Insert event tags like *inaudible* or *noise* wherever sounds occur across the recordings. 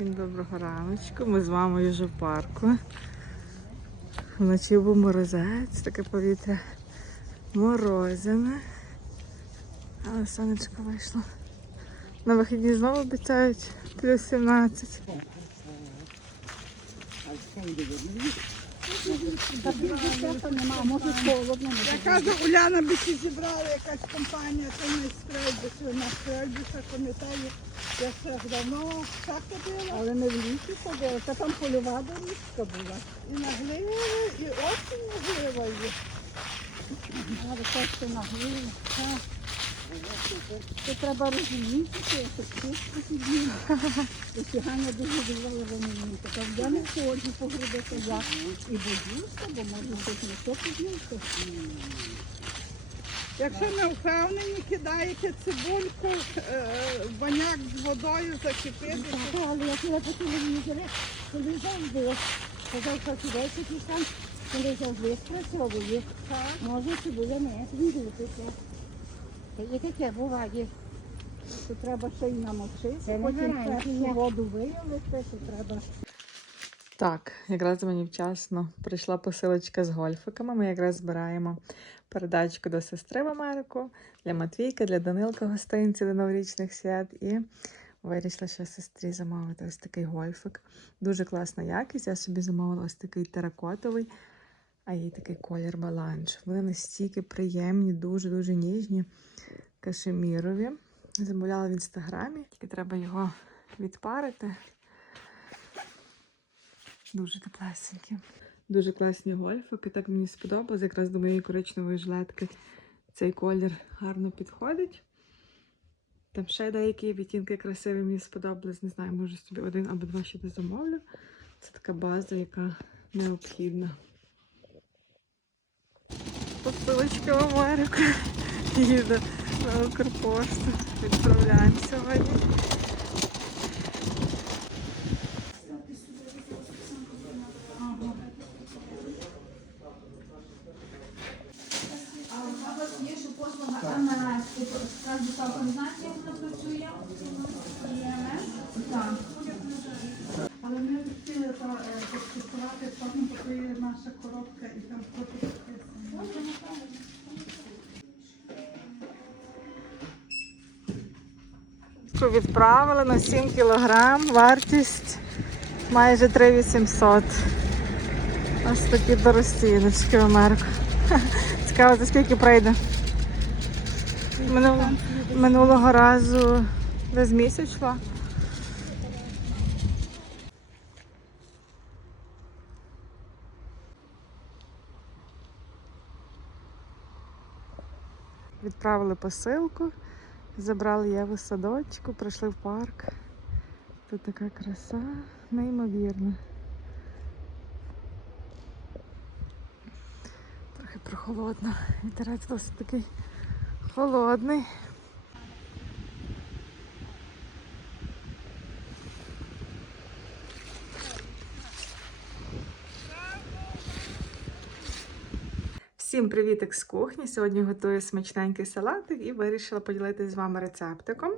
Всім доброго раночку. Ми з мамою вже в парку. Вночі був морозець, таке повітря морозине. Але сонечко вийшло. На вихідні знову обіцяють плюс 17. Я кажу, Уляна би ще зібрала якась компанія, то не стрельбище, на стрельбище, пам'ятаю, я ще давно шахта була. Але не в лісі садила, та там польова доріжка була. І на гливі, і осінь на глива. А, ви хочете на гливі. Так. Це треба розуміти, що чисто підміна. Досягання дуже довели мені. Така я не ходжу по грибити, я і боюся, бо може щось не то підняти. Якщо не впевнені, кидаєте цибульку, е, баняк з водою закипити. Але як я по телевізорі, коли завжди казав, що сюди якийсь там, коли завжди спрацьовує, може цибуля не відбутися. І таке буває. То треба ще й намочити, Це не потім гарантія. першу воду вилити, то треба. Так, якраз мені вчасно прийшла посилочка з гольфиками. Ми якраз збираємо передачку до сестри в Америку для Матвійка, для Данилка гостинці до новорічних свят. І вирішила ще сестрі замовити ось такий гольфик. Дуже класна якість. Я собі замовила ось такий теракотовий, а їй такий колір баланж. Вони настільки приємні, дуже-дуже ніжні, кашемірові. Замовляла в інстаграмі, тільки треба його відпарити. Дуже теплесенькі. Дуже класні гольфики. Так мені сподобалось. Якраз до моєї коричневої жилетки цей колір гарно підходить. Там ще деякі відтінки красиві мені сподобались. Не знаю, може собі один або два ще замовлю. Це така база, яка необхідна. Посилочка в Америку. Їде на Укрпошту. Відправляємо сьогодні. А у вас є, що послуга МРС, типу, скажу так, ви знаєте, Що відправили на 7 кілограм, вартість майже 3800. Ось такі доростіночки в Америку. *laughs* Цікаво, за скільки прийде. Минулого, минулого разу десь місяць йшла. Відправили посилку. Забрали я в садочку, прийшли в парк. Тут така краса, неймовірна. Трохи прохолодно. Вітерець досить такий холодний. Всім привітик з кухні! Сьогодні готую смачненький салатик і вирішила поділитися з вами рецептиком.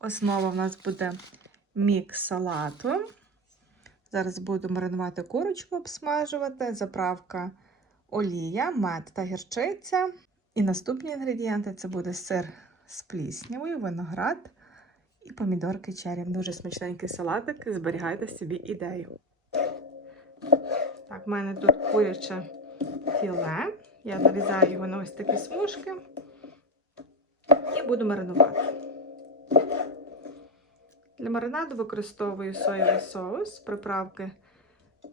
Основа в нас буде мікс салату. Зараз буду маринувати курочку, обсмажувати, заправка олія, мед та гірчиця. І наступні інгредієнти це буде сир з пліснявою, виноград і помідорки черрі. Дуже смачненький салатик. Зберігайте собі ідею. Так, в мене тут куряче філе. Я нарізаю його на ось такі смужки і буду маринувати. Для маринаду використовую соєвий соус, приправки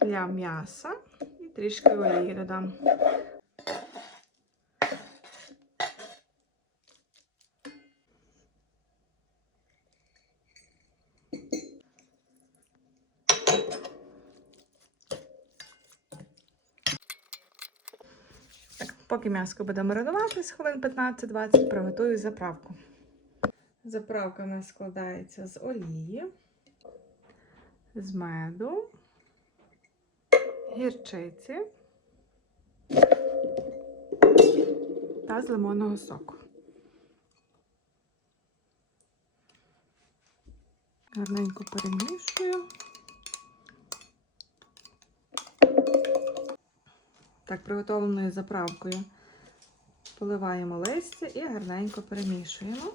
для м'яса і трішки олії додам. Поки м'яско буде маринуватись, хвилин 15-20, приготую заправку. Заправка в нас складається з олії, з меду, гірчиці та з лимонного соку. Гарненько перемішую. Так, приготовленою заправкою поливаємо листя і гарненько перемішуємо.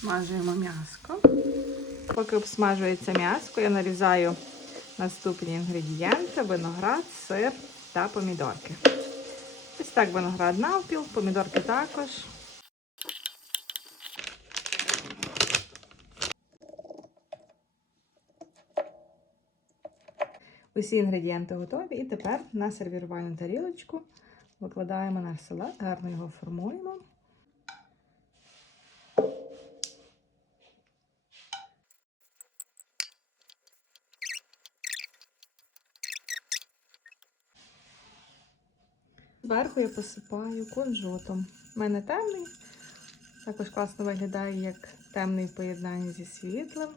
Смажуємо м'яско. Поки обсмажується м'яско, я нарізаю наступні інгредієнти: виноград, сир та помідорки. Ось так виноград навпіл, помідорки також. Усі інгредієнти готові. І тепер на сервірувальну тарілочку викладаємо наш салат, гарно його формуємо. Зверху я посипаю кунжутом. У мене темний. Також класно виглядає як темний в поєднанні зі світлим.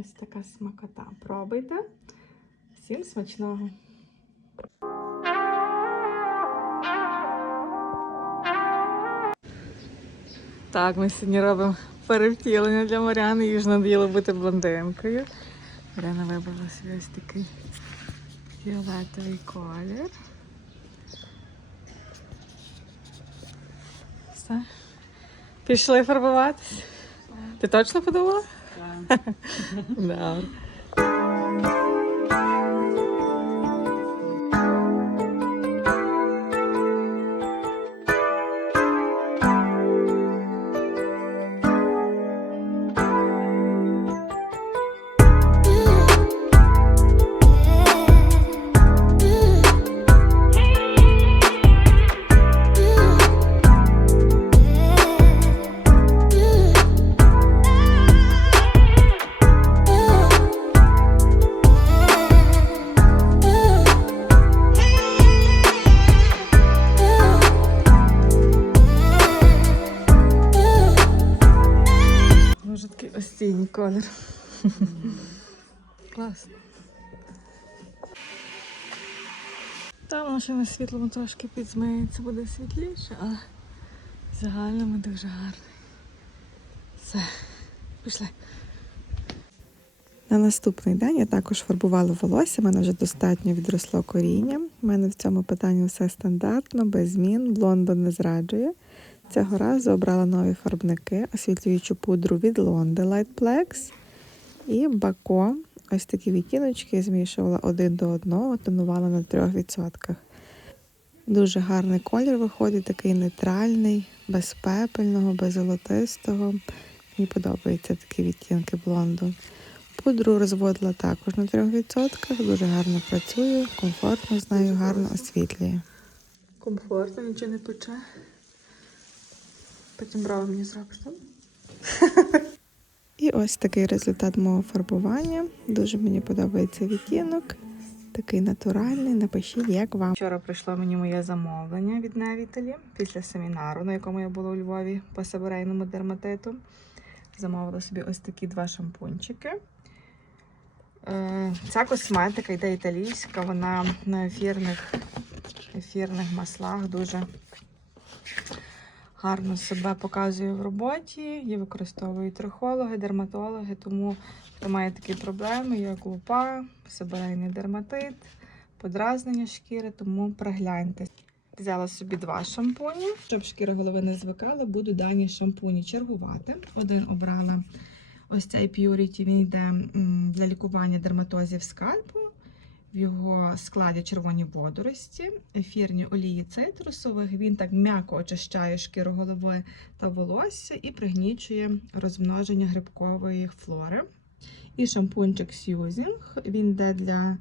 Ось така смакота. Пробуйте. Всім смачного! Так, ми сьогодні робимо перевтілення для Маріани. Їй ж надоїло бути блондинкою. Маріана вибрала собі ось такий фіолетовий колір. Все. Пішли фарбуватись. Ти точно подумала? *laughs* Так. Такий колір. Класно. Там воно ще на світлому трошки підзмиється, буде світліше, але в загальному дуже гарний. Все, пішли. На наступний день я також фарбувала волосся, в мене вже достатньо відросло коріння. У мене в цьому питанні все стандартно, без змін, блондо не зраджує. Цього разу обрала нові фарбники, освітлюючу пудру від Лонде Light Plex і Бако. Ось такі відтіночки змішувала один до одного, тонувала на 3%. Дуже гарний колір виходить, такий нейтральний, без пепельного, без золотистого. Мені подобаються такі відтінки блонду. Пудру розводила також на 3%, дуже гарно працює, комфортно з нею, гарно освітлює. Комфортно, нічого не пече. Потім браво мені зробиш, так? І ось такий результат мого фарбування. Дуже мені подобається відтінок. Такий натуральний. Напишіть, як вам. Вчора прийшло мені моє замовлення від Невітелі після семінару, на якому я була у Львові по себорейному дерматиту. Замовила собі ось такі два шампунчики. Е, Ця косметика йде італійська, вона на ефірних, ефірних маслах дуже гарно себе показує в роботі. Її використовують трихологи, дерматологи, тому хто має такі проблеми, як лупа, себорейний дерматит, подразнення шкіри, тому пригляньте. Взяла собі два шампуні. Щоб шкіра голови не звикала, буду дані шампуні чергувати. Один обрала ось цей Purity, він йде для лікування дерматозів скальпу. В його складі червоні водорості, ефірні олії цитрусових. Він так м'яко очищає шкіру голови та волосся і пригнічує розмноження грибкової флори. І шампунчик Сьюзінг. Він йде для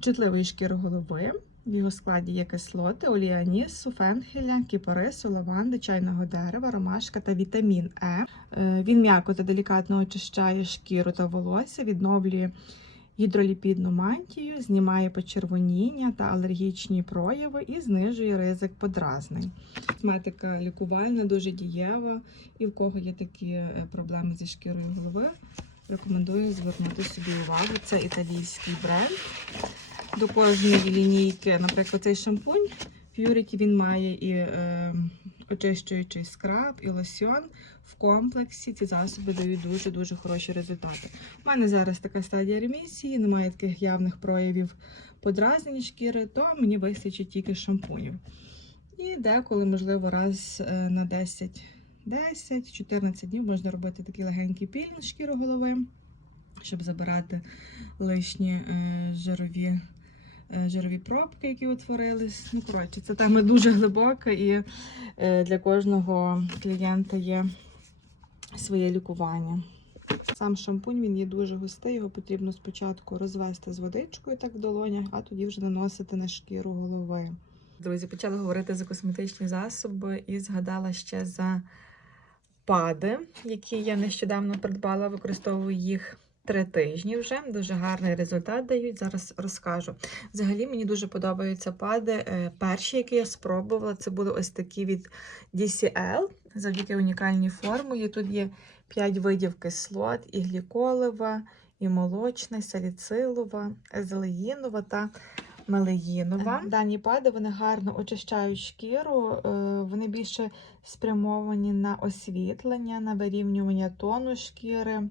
чутливої шкіри голови. В його складі є кислоти, олія анісу, фенхеля, кіпарису, лаванди, чайного дерева, ромашка та вітамін Е. Е, Він м'яко та делікатно очищає шкіру та волосся, відновлює гідроліпідну мантію, знімає почервоніння та алергічні прояви і знижує ризик подразнень. Косметика лікувальна, дуже дієва, і в кого є такі е, проблеми зі шкірою голови, рекомендую звернути собі увагу. Це італійський бренд. До кожної лінійки, наприклад, цей шампунь Purity, він має і е, очищуючий скраб, і лосьон в комплексі. Ці засоби дають дуже-дуже хороші результати. У мене зараз така стадія ремісії, немає таких явних проявів подразнення шкіри, то мені вистачить тільки шампунів. І деколи, можливо, раз е, на 10, 10-14 днів можна робити такий легенький пілінг шкіри голови, щоб забирати лишні е, жирові, е, жирові пробки, які утворились. Ну, коротше, це тема дуже глибока і для кожного клієнта є своє лікування. Сам шампунь він є дуже густий, його потрібно спочатку розвести з водичкою так в долонях, а тоді вже наносити на шкіру голови. Друзі, почала говорити за косметичні засоби і згадала ще за пади, які я нещодавно придбала, використовую їх. Три тижні вже дуже гарний результат дають. Зараз розкажу. Взагалі мені дуже подобаються пади. Е, Перші, які я спробувала, це були ось такі від DCL завдяки унікальній формулі. Тут є 5 видів кислот: і гліколева, і молочна, і саліцилова, езелеїнова та мелеїнова. Дані пади вони гарно очищають шкіру, е, вони більше спрямовані на освітлення, на вирівнювання тону шкіри.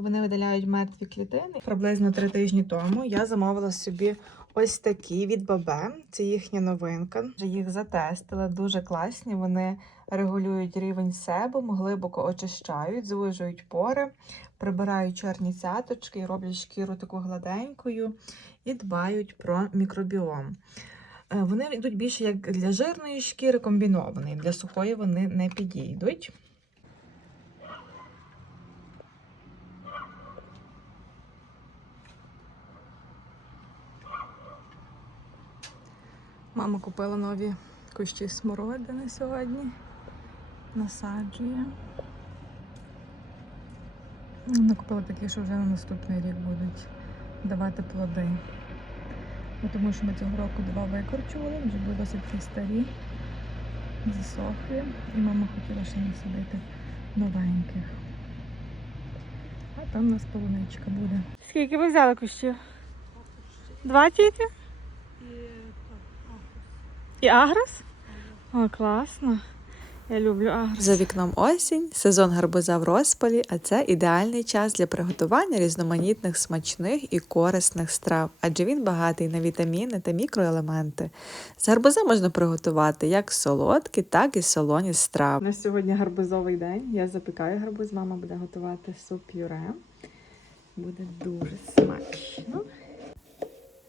Вони видаляють мертві клітини. Приблизно три тижні тому я замовила собі ось такі від Бабе. Це їхня новинка. Вже їх затестила, дуже класні. Вони регулюють рівень себум, глибоко очищають, звужують пори, прибирають чорні цяточки роблять шкіру таку гладенькою і дбають про мікробіом. Е, Вони йдуть більше як для жирної шкіри комбінованої. Для сухої вони не підійдуть. Мама купила нові кущі смородини сьогодні. Насаджує. Вона купила такі, що вже на наступний рік будуть давати плоди. Ну, тому що ми цього року два викорчували, вже були досить старі, засохлі. І мама хотіла ще насадити новеньких. А там у нас полуничка буде. Скільки ви взяли кущів? Два тільки? І агрос? О, класно. Я люблю агрос. За вікном осінь, сезон гарбуза в розпалі, а це ідеальний час для приготування різноманітних смачних і корисних страв, адже він багатий на вітаміни та мікроелементи. З гарбуза можна приготувати як солодкі, так і солоні страви. На сьогодні гарбузовий день. Я запікаю гарбуз, мама буде готувати суп пюре. Буде дуже смачно.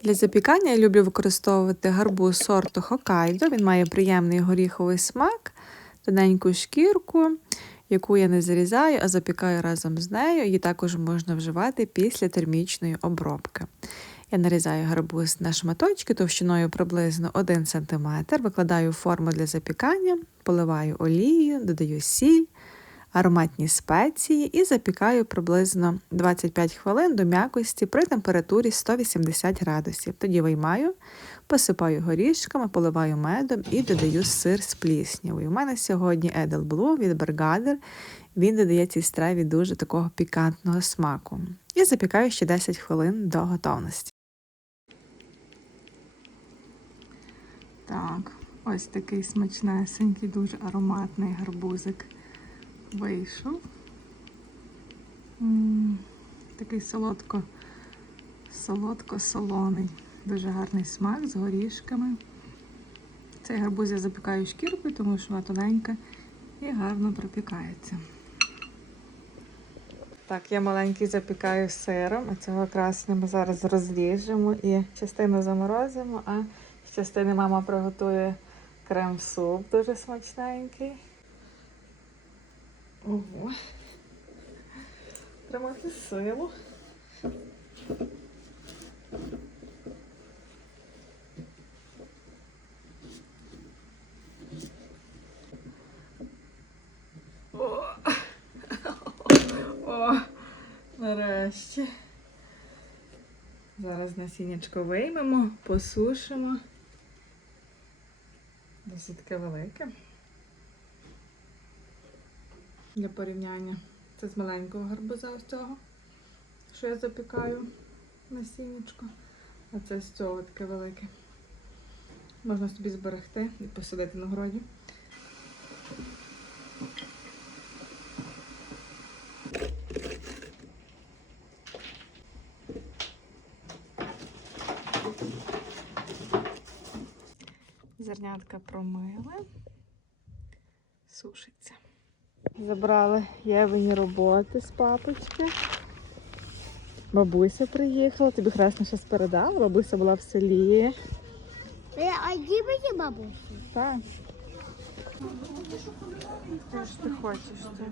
Для запікання я люблю використовувати гарбуз сорту Хокайдо. Він має приємний горіховий смак, тоненьку шкірку, яку я не зарізаю, а запікаю разом з нею. Її також можна вживати після термічної обробки. Я нарізаю гарбуз на шматочки товщиною приблизно 1 см, викладаю форму для запікання, поливаю олією, додаю сіль, ароматні спеції і запікаю приблизно 25 хвилин до м'якості при температурі 180 градусів. Тоді виймаю, посипаю горішками, поливаю медом і додаю сир з пліснявою. У мене сьогодні Edel Blue від Bergader. Він додає цій страві дуже такого пікантного смаку. І запікаю ще 10 хвилин до готовності. Так, ось такий смачнесенький, дуже ароматний гарбузик вийшов. Такий солодко, солодко-солоний. Дуже гарний смак з горішками. Цей гарбуз я запікаю шкіркою, тому що вона тоненька і гарно пропікається. Так, я маленький запікаю сиром, а цього красне ми зараз розріжемо і частину заморозимо, а з частини мама приготує крем-суп дуже смачненький. Ого. Тримати силу. О, О, нарешті. Зараз насіннячко виймемо, посушимо. Досить велике. Для порівняння. Це з маленького гарбуза ось цього, що я запікаю насіннячко. А це з цього таке велике. Можна собі зберегти і посадити на городі. Зернятка промили, сушиться. Забрали Євині роботи з папочки. Бабуся приїхала, тобі хресно щось передала. Бабуся була в селі. А де мені бабусі? Так. Що ж ти хочеш? Ти?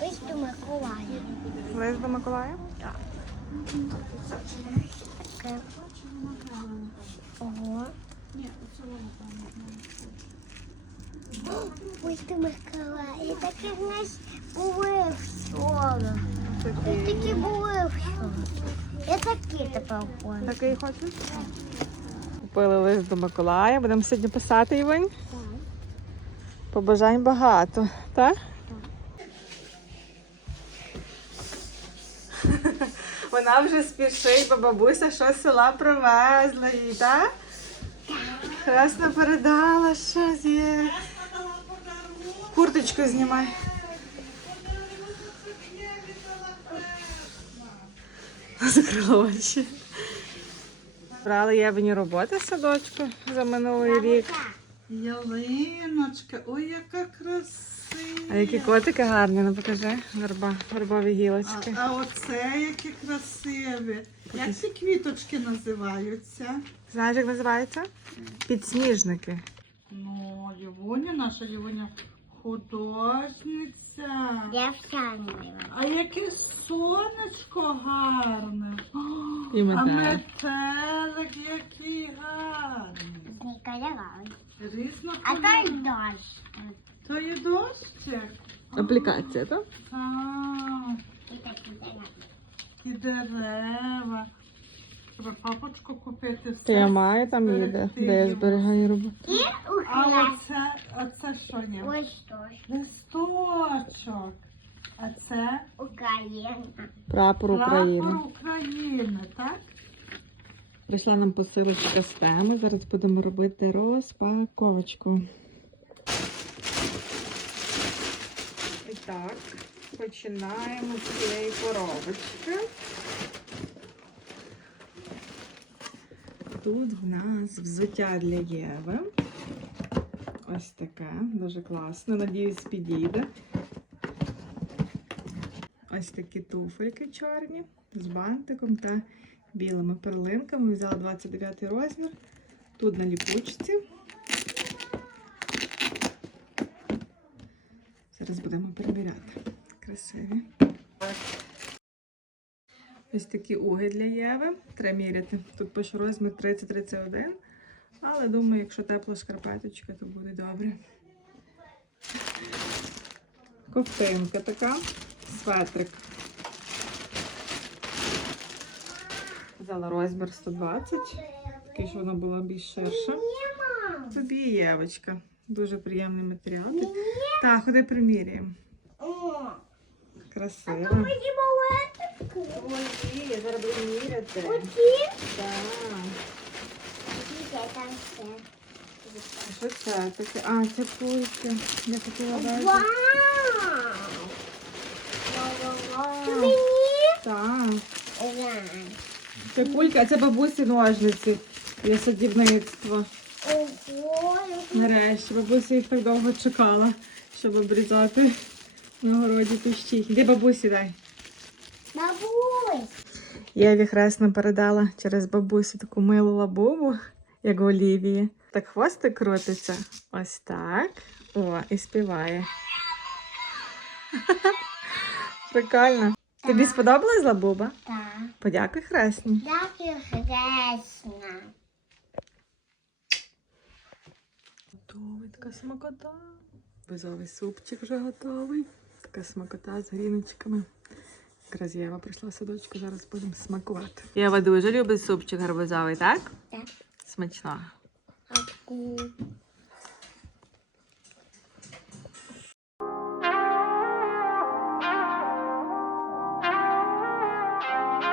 Ось до Миколая. Лист до Миколая? Ого. Ось до Миколая. Таке в нас були вчора. Ось такі були вчора. Я такі тепер хочу. Такий хочеш? Купили лист до Миколая. Будемо сьогодні писати Івань. Побажань багато, так? *laughs* Вона вже спішить, бо бабуся що з села привезла їй, так? Хресно передала щось є. Курточку знімай. Закрила очі. Брали Євені роботи садочку за минулий рік. Ялиночка, ой, яка красива. А які котики гарні, ну покажи, верба, вербові гілочки. А, а оце які красиві. Як ці квіточки називаються? Знаєш, як називається? Підсніжники. Ну, Євоня, наша Євоня художниця. Я вчора. А яке сонечко гарне. І А метелик. метелик який гарний. Николай. Різно. А то й дощ. То є дощик. Аплікація, так? Так. І такі дерева. І дерева. Треба папочку купити все. То я маю там їде, де я зберігаю роботу. І А Україна. оце, оце що є? Ось. Листочок. А це Україна. Прапор України. прапор України, так? Прийшла нам посилочка з теми. Зараз будемо робити розпаковочку. І так, починаємо з цієї коробочки. Тут в нас взуття для Єви. Ось таке, дуже класно. Надіюсь, підійде. Ось такі туфельки чорні з бантиком та білими перлинками. Взяла 29 розмір. Тут на ліпучці. Зараз будемо перевіряти. Красиві. Ось такі уги для Єви. Треба міряти. Тут пише розмір 30-31. Але думаю, якщо тепла шкарпеточка, то буде добре. Ковтинка така. Светрик. Взяла розмір 120. Такий, що вона була більш ширша. Тобі Євочка. Дуже приємний матеріал. Так, ходи приміряємо. Красиво. Я зараз буду міряти. Оці? Так. Де там все? А що це таке? А, це пульки. Я хотіла дати. Вау! Це мені? Так. Це пульки, а це бабусі ножниці для садівництва. Ого, Нарешті бабуся їх так довго чекала, щоб обрізати на городі кущі. Де бабусі дай? бабусь. Я її хресно передала через бабусю таку милу лабубу, як в Олівії. Так хвостик крутиться. Ось так. О, і співає. *laughs* Прикольно. Тобі сподобалась лабуба? Так. Подякуй хресні. Дякую, хресна. Готовий, така смакота. Безовий супчик вже готовий. Така смакота з гріночками. Якраз Єва прийшла в садочку, зараз будемо смакувати. Єва дуже любить супчик гарбузовий, так? Так. Смачно. А, м,